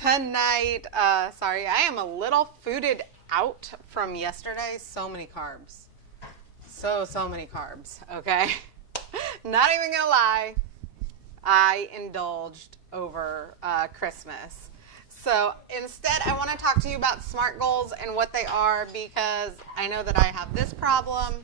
tonight. Sorry, I am a little fooded out from yesterday. So many carbs. So many carbs, okay? Not even gonna lie, I indulged over Christmas. So instead, I want to talk to you about SMART goals and what they are, because I know that I have this problem,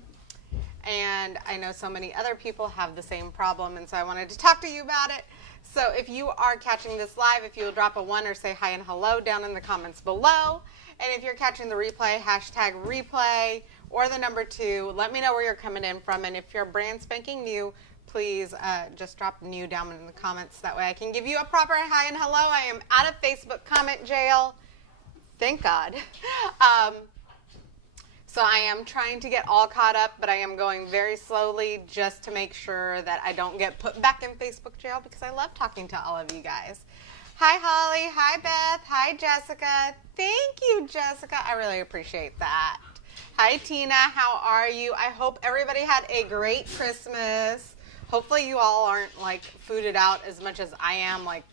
and I know so many other people have the same problem, and so I wanted to talk to you about it. So if you are catching this live, if you'll drop a 1 or say hi and hello down in the comments below. And if you're catching the replay, hashtag replay or the number 2, let me know where you're coming in from. And if you're brand spanking new, please just drop new down in the comments. That way I can give you a proper hi and hello. I am out of Facebook comment jail. Thank God. So I am trying to get all caught up, but I am going very slowly just to make sure that I don't get put back in Facebook jail, because I love talking to all of you guys. Hi, Holly. Hi, Beth. Hi, Jessica. Thank you, Jessica. I really appreciate that. Hi, Tina. How are you? I hope everybody had a great Christmas. Hopefully you all aren't like fooded out as much as I am. Like,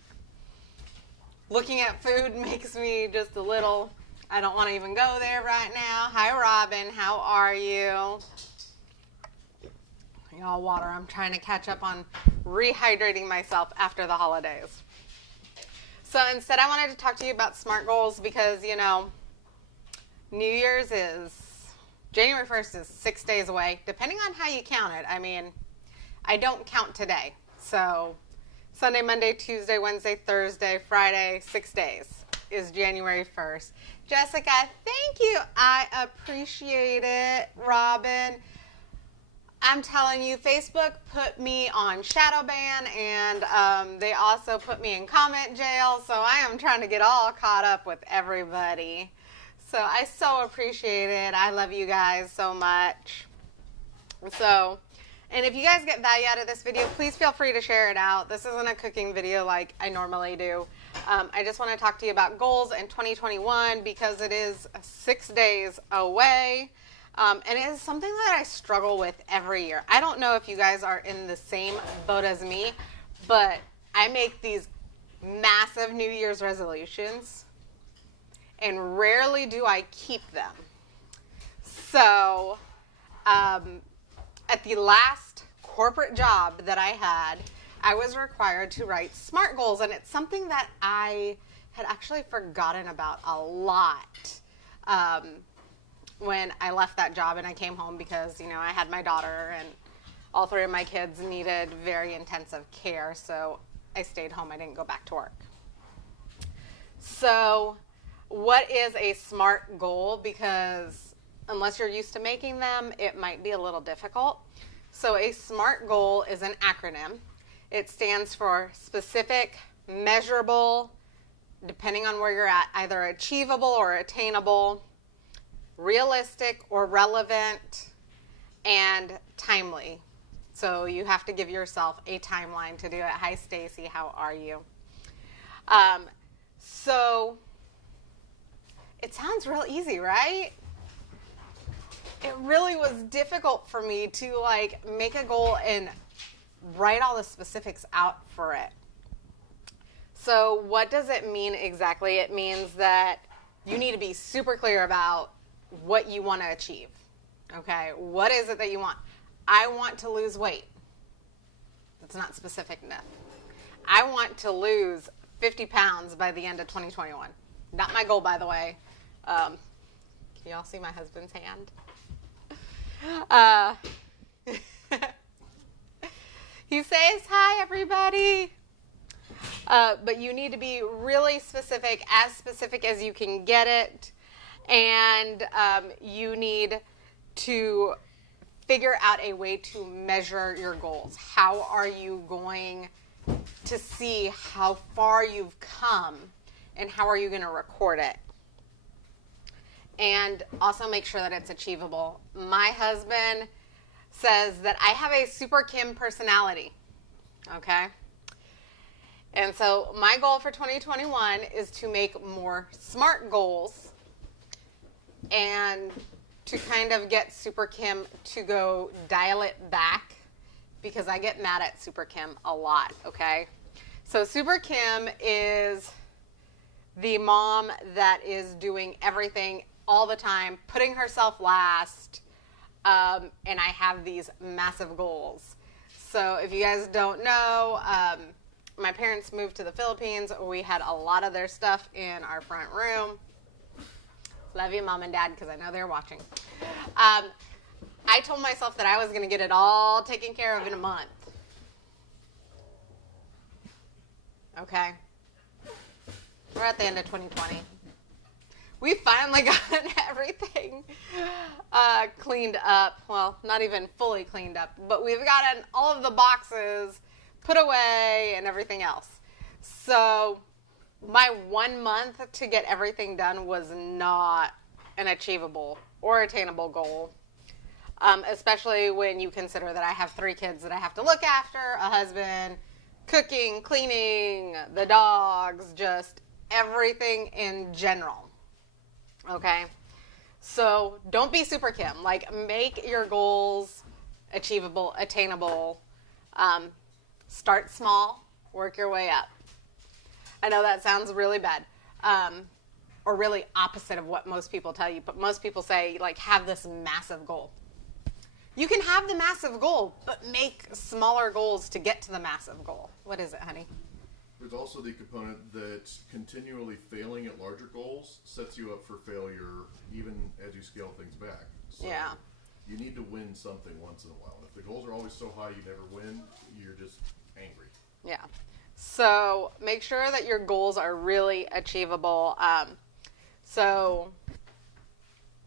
looking at food makes me just a little... I don't want to even go there right now. Hi, Robin. How are you? Y'all, water. I'm trying to catch up on rehydrating myself after the holidays. So instead, I wanted to talk to you about SMART goals because, you know, New Year's is, January 1st is 6 days away, depending on how you count it. I mean, I don't count today. So Sunday, Monday, Tuesday, Wednesday, Thursday, Friday, 6 days is January 1st. Jessica, thank you. I appreciate it. Robin, I'm telling you, Facebook put me on shadow ban, and they also put me in comment jail, so I am trying to get all caught up with everybody. So I so appreciate it. I love you guys so much. So, and if you guys get value out of this video, please feel free to share it out. This isn't a cooking video like I normally do. I just want to talk to you about goals in 2021 because it is 6 days away. And it is something that I struggle with every year. I don't know if you guys are in the same boat as me, but I make these massive New Year's resolutions, and rarely do I keep them. So, at the last corporate job that I had, I was required to write SMART goals, and it's something that I had actually forgotten about a lot when I left that job and I came home because, you know, I had my daughter and all 3 of my kids needed very intensive care, so I stayed home. I didn't go back to work. So what is a SMART goal? Because unless you're used to making them, it might be a little difficult. So a SMART goal is an acronym. It stands for specific, measurable, depending on where you're at, either achievable or attainable, realistic or relevant, and timely. So you have to give yourself a timeline to do it. Hi, Stacy. How are you? So it sounds real easy, right? It really was difficult for me to like make a goal and write all the specifics out for it. So what does it mean exactly? It means that you need to be super clear about what you want to achieve. Okay, what is it that you want? I want to lose weight. That's not specific enough. I want to lose 50 pounds by the end of 2021. Not my goal, by the way. Can y'all see my husband's hand? He says, hi, everybody. But you need to be really specific as you can get it. And you need to figure out a way to measure your goals. How are you going to see how far you've come, and how are you going to record it? And also make sure that it's achievable. My husband says that I have a super Kim personality, okay? And so my goal for 2021 is to make more SMART goals and to kind of get Super Kim to go dial it back, because I get mad at Super Kim a lot, okay? So Super Kim is the mom that is doing everything all the time, putting herself last, and I have these massive goals. So if you guys don't know, my parents moved to the Philippines. We had a lot of their stuff in our front room. Love you, Mom and Dad, because I know they're watching. I told myself that I was going to get it all taken care of in a month. Okay? We're at the end of 2020. We finally gotten everything cleaned up. Well, not even fully cleaned up, but we've gotten all of the boxes put away and everything else. So my 1 month to get everything done was not an achievable or attainable goal, especially when you consider that I have 3 kids that I have to look after, a husband, cooking, cleaning, the dogs, just everything in general. Okay? So don't be Super Kim. Like, make your goals achievable, attainable. Start small, work your way up. I know that sounds really bad, or really opposite of what most people tell you, but most people say, like, have this massive goal. You can have the massive goal, but make smaller goals to get to the massive goal. What is it, honey? There's also the component that continually failing at larger goals sets you up for failure even as you scale things back. So yeah. You need to win something once in a while. If the goals are always so high you never win, you're just angry. Yeah. So make sure that your goals are really achievable. So,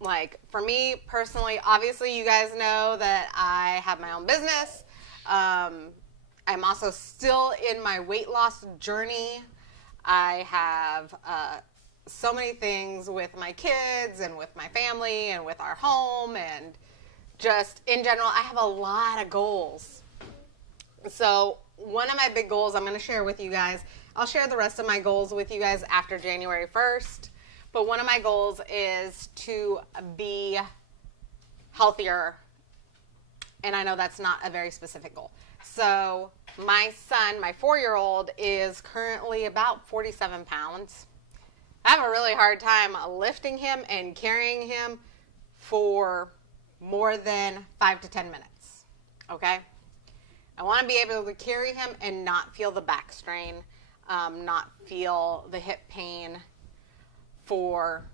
like, for me personally, obviously you guys know that I have my own business. I'm also still in my weight loss journey. I have so many things with my kids and with my family and with our home and just in general, I have a lot of goals. So one of my big goals I'm going to share with you guys, I'll share the rest of my goals with you guys after January 1st. But one of my goals is to be healthier. And I know that's not a very specific goal. So my son, my 4-year-old, is currently about 47 pounds. I have a really hard time lifting him and carrying him for more than 5 to 10 minutes. Okay? I want to be able to carry him and not feel the back strain, not feel the hip pain for,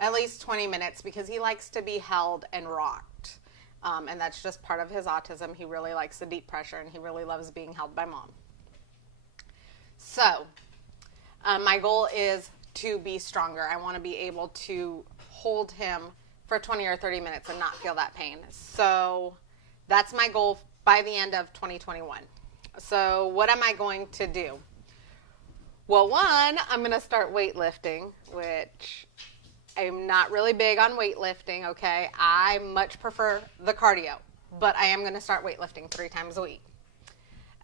at least 20 minutes because he likes to be held and rocked. And that's just part of his autism. He really likes the deep pressure, and he really loves being held by mom. So, my goal is to be stronger. I want to be able to hold him for 20 or 30 minutes and not feel that pain. So, that's my goal by the end of 2021. So, what am I going to do? Well, one, I'm going to start weightlifting, which I'm not really big on weightlifting, okay? I much prefer the cardio, but I am going to start weightlifting 3 times a week.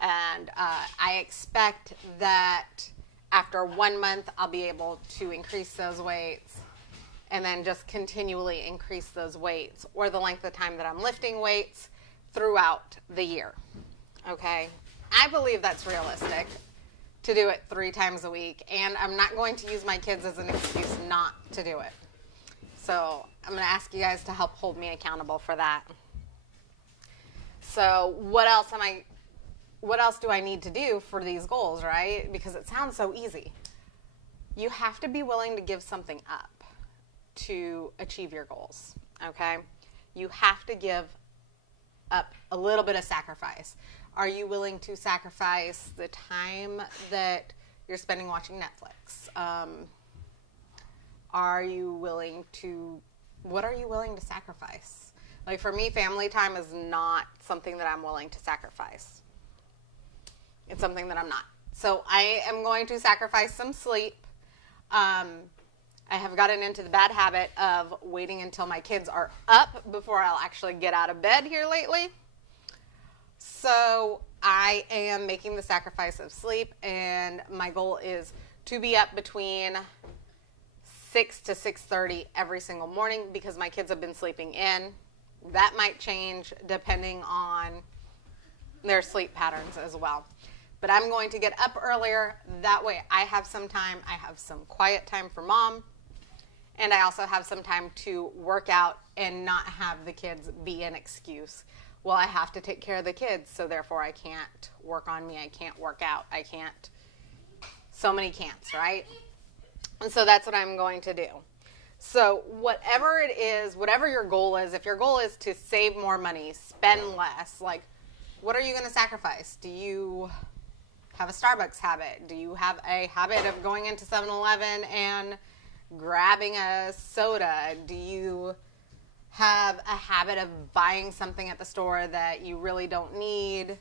And I expect that after 1 month, I'll be able to increase those weights and then just continually increase those weights or the length of time that I'm lifting weights throughout the year, okay? I believe that's realistic to do it 3 times a week, and I'm not going to use my kids as an excuse not to do it. So I'm going to ask you guys to help hold me accountable for that. So what else do I need to do for these goals, right? Because it sounds so easy. You have to be willing to give something up to achieve your goals, okay? You have to give up a little bit of sacrifice. Are you willing to sacrifice the time that you're spending watching Netflix? What are you willing to sacrifice? Like for me, family time is not something that I'm willing to sacrifice. It's something that I'm not. So I am going to sacrifice some sleep. I have gotten into the bad habit of waiting until my kids are up before I'll actually get out of bed here lately. So I am making the sacrifice of sleep, and my goal is to be up between 6 to 6:30 every single morning because my kids have been sleeping in. That might change depending on their sleep patterns as well. but I'm going to get up earlier. That way I have some time. I have some quiet time for mom. And I also have some time to work out and not have the kids be an excuse. Well, I have to take care of the kids, so therefore I can't work on me. I can't work out. I can't. So many can'ts, right? And so that's what I'm going to do. So whatever it is, whatever your goal is, if your goal is to save more money, spend less, like, what are you going to sacrifice? Do you have a Starbucks habit? Do you have a habit of going into 7-Eleven and grabbing a soda? Do you have a habit of buying something at the store that you really don't need?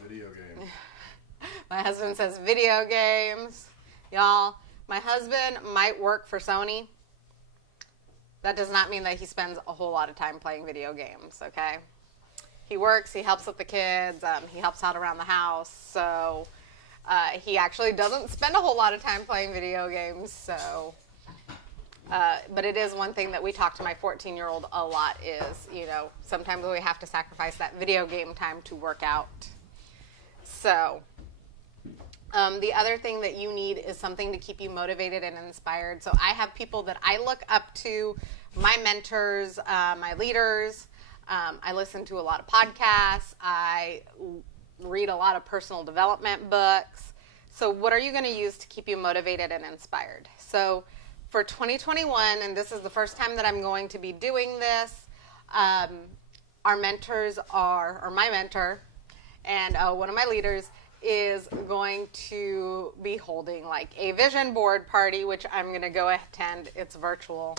Video games. My husband says video games. Y'all, my husband might work for Sony. That does not mean that he spends a whole lot of time playing video games, okay? He works, he helps with the kids, he helps out around the house, so he actually doesn't spend a whole lot of time playing video games, so... but it is one thing that we talk to my 14-year-old a lot is, you know, sometimes we have to sacrifice that video game time to work out. So... the other thing that you need is something to keep you motivated and inspired. So I have people that I look up to, my mentors, my leaders. I listen to a lot of podcasts. I read a lot of personal development books. So what are you going to use to keep you motivated and inspired? So for 2021, and this is the first time that I'm going to be doing this, our mentors are, or my mentor and one of my leaders is going to be holding like a vision board party, which I'm going to go attend. It's virtual.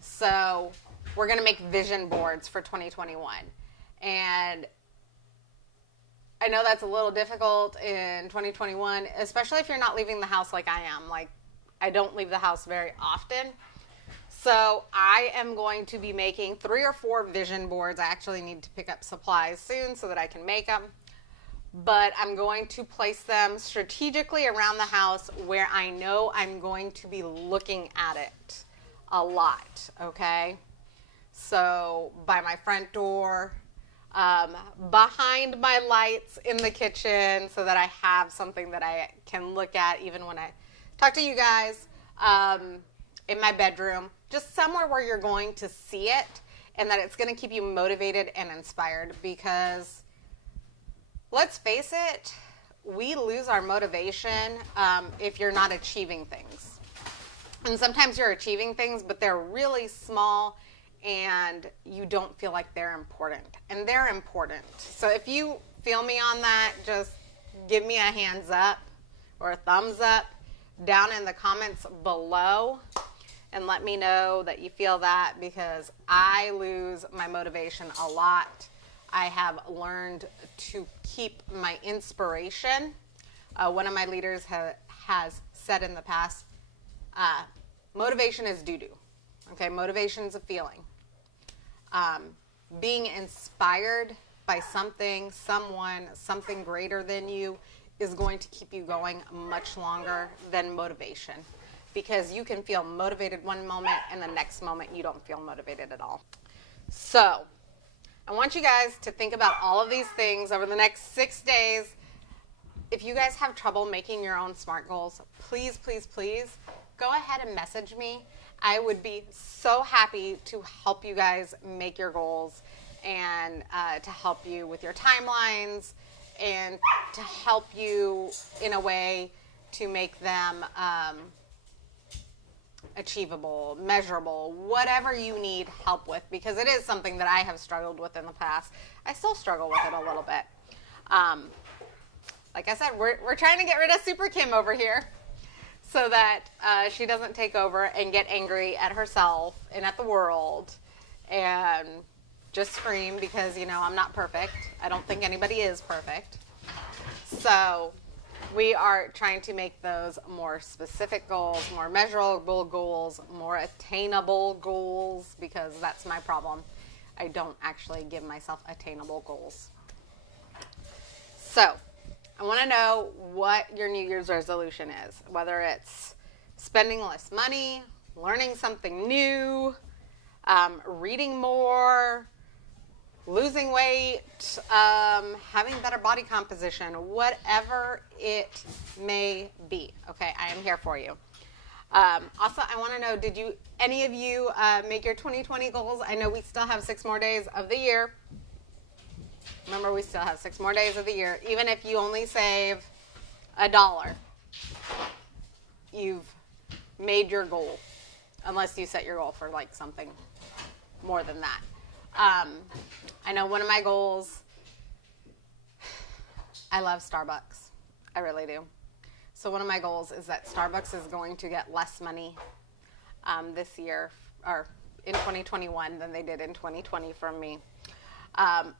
So we're going to make vision boards for 2021. And I know that's a little difficult in 2021, especially if you're not leaving the house like I am. Like, I don't leave the house very often. So I am going to be making 3 or 4 vision boards. I actually need to pick up supplies soon so that I can make them. But I'm going to place them strategically around the house where I know I'm going to be looking at it a lot, okay? So by my front door, behind my lights in the kitchen so that I have something that I can look at even when I talk to you guys, in my bedroom, just somewhere where you're going to see it and that it's going to keep you motivated and inspired because... let's face it, we lose our motivation if you're not achieving things. And sometimes you're achieving things, but they're really small and you don't feel like they're important. And they're important. So if you feel me on that, just give me a hands up or a thumbs up down in the comments below and let me know that you feel that because I lose my motivation a lot. I have learned to keep my inspiration. One of my leaders has said in the past, motivation is doo-doo. Okay, motivation is a feeling. Being inspired by something, someone, something greater than you is going to keep you going much longer than motivation because you can feel motivated one moment and the next moment you don't feel motivated at all. So, I want you guys to think about all of these things over the next 6 days. If you guys have trouble making your own SMART goals, please, please, please go ahead and message me. I would be so happy to help you guys make your goals and to help you with your timelines and to help you in a way to make them achievable, measurable, whatever you need help with, because it is something that I have struggled with in the past. I still struggle with it a little bit. Like I said, we're trying to get rid of Super Kim over here so that she doesn't take over and get angry at herself and at the world and just scream because, you know, I'm not perfect. I don't think anybody is perfect. So we are trying to make those more specific goals, more measurable goals, more attainable goals, because that's my problem. I don't actually give myself attainable goals. So I want to know what your New Year's resolution is, whether it's spending less money, learning something new, reading more, losing weight, having better body composition, whatever it may be. Okay, I am here for you. Also, I want to know, did any of you make your 2020 goals? I know we still have 6 more days of the year. Remember, we still have 6 more days of the year. Even if you only save $1, you've made your goal, unless you set your goal for like something more than that. I know one of my goals, I love Starbucks. I really do. So one of my goals is that Starbucks is going to get less money this year, or in 2021, than they did in 2020 from me,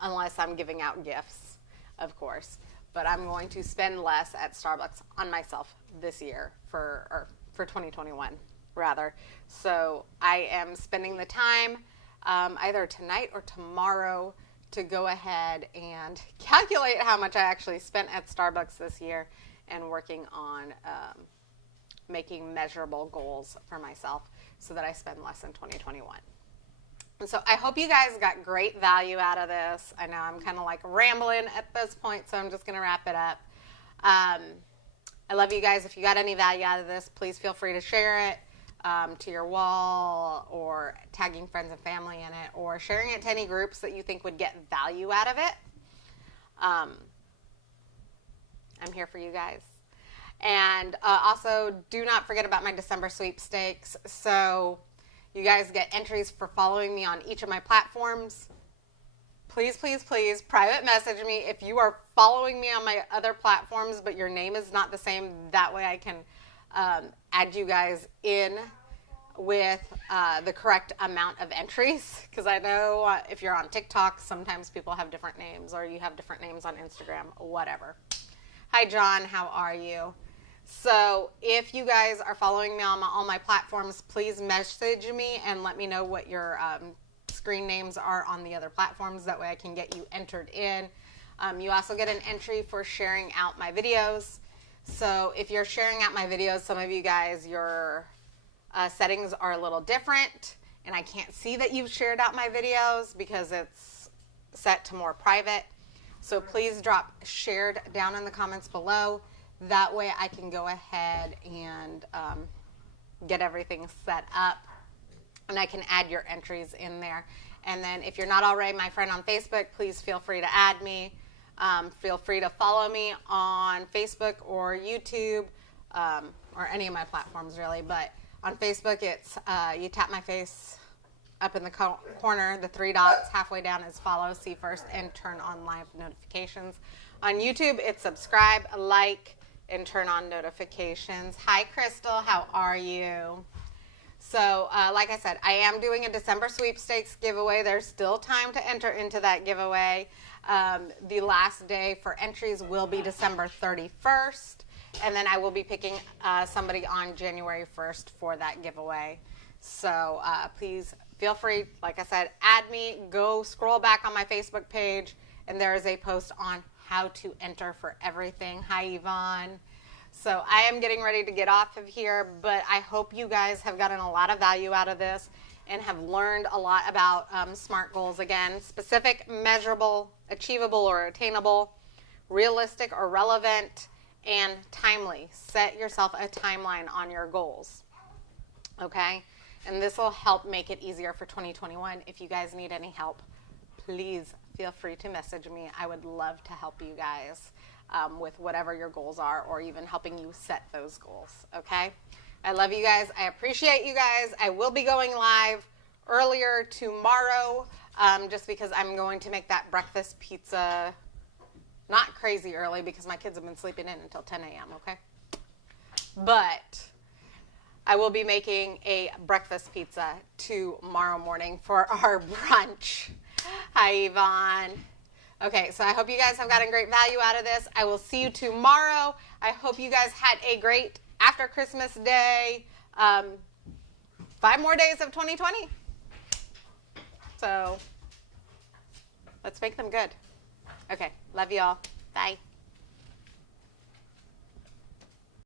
unless I'm giving out gifts, of course. But I'm going to spend less at Starbucks on myself this year for 2021, rather. So I am spending the time either tonight or tomorrow to go ahead and calculate how much I actually spent at Starbucks this year, and working on making measurable goals for myself so that I spend less in 2021. And so I hope you guys got great value out of this. I know I'm kind of like rambling at this point, so I'm just going to wrap it up. I love you guys. If you got any value out of this, please feel free to share it to your wall, or tagging friends and family in it, or sharing it to any groups that you think would get value out of it. I'm here for you guys. And also, do not forget about my December sweepstakes. So you guys get entries for following me on each of my platforms. Please, please, please private message me if you are following me on my other platforms, but your name is not the same. That way I can add you guys in with the correct amount of entries. Because I know if you're on TikTok, sometimes people have different names, or you have different names on Instagram, whatever. Hi, John. How are you? So if you guys are following me on all my platforms, please message me and let me know what your screen names are on the other platforms. That way I can get you entered in. You also get an entry for sharing out my videos. So if you're sharing out my videos, some of you guys, your settings are a little different, and I can't see that you've shared out my videos because it's set to more private. So please drop shared down in the comments below. That way I can go ahead and get everything set up, and I can add your entries in there. And then if you're not already my friend on Facebook, please feel free to add me. Feel free to follow me on Facebook or YouTube, or any of my platforms really. But on Facebook, it's you tap my face up in the corner, the 3 dots halfway down is follow, see first, and turn on live notifications. On YouTube, it's subscribe, like, and turn on notifications. Hi, Crystal. How are you? So, like I said, I am doing a December sweepstakes giveaway. There's still time to enter into that giveaway. The last day for entries will be December 31st, and then I will be picking somebody on January 1st for that giveaway. So please feel free, like I said, add me. Go scroll back on my Facebook page, and there is a post on how to enter for everything. Hi, Yvonne. So I am getting ready to get off of here, but I hope you guys have gotten a lot of value out of this and have learned a lot about SMART goals. Again, specific, measurable, achievable or attainable, realistic or relevant, and timely. Set yourself a timeline on your goals, okay? And this will help make it easier for 2021. If you guys need any help, please feel free to message me. I would love to help you guys with whatever your goals are, or even helping you set those goals, okay? I love you guys. I appreciate you guys. I will be going live earlier tomorrow, just because I'm going to make that breakfast pizza not crazy early, because my kids have been sleeping in until 10 a.m., okay? But I will be making a breakfast pizza tomorrow morning for our brunch. Hi, Yvonne. Okay, so I hope you guys have gotten great value out of this. I will see you tomorrow. I hope you guys had a great after Christmas day. 5 more days of 2020. So let's make them good. Okay, love you all. Bye.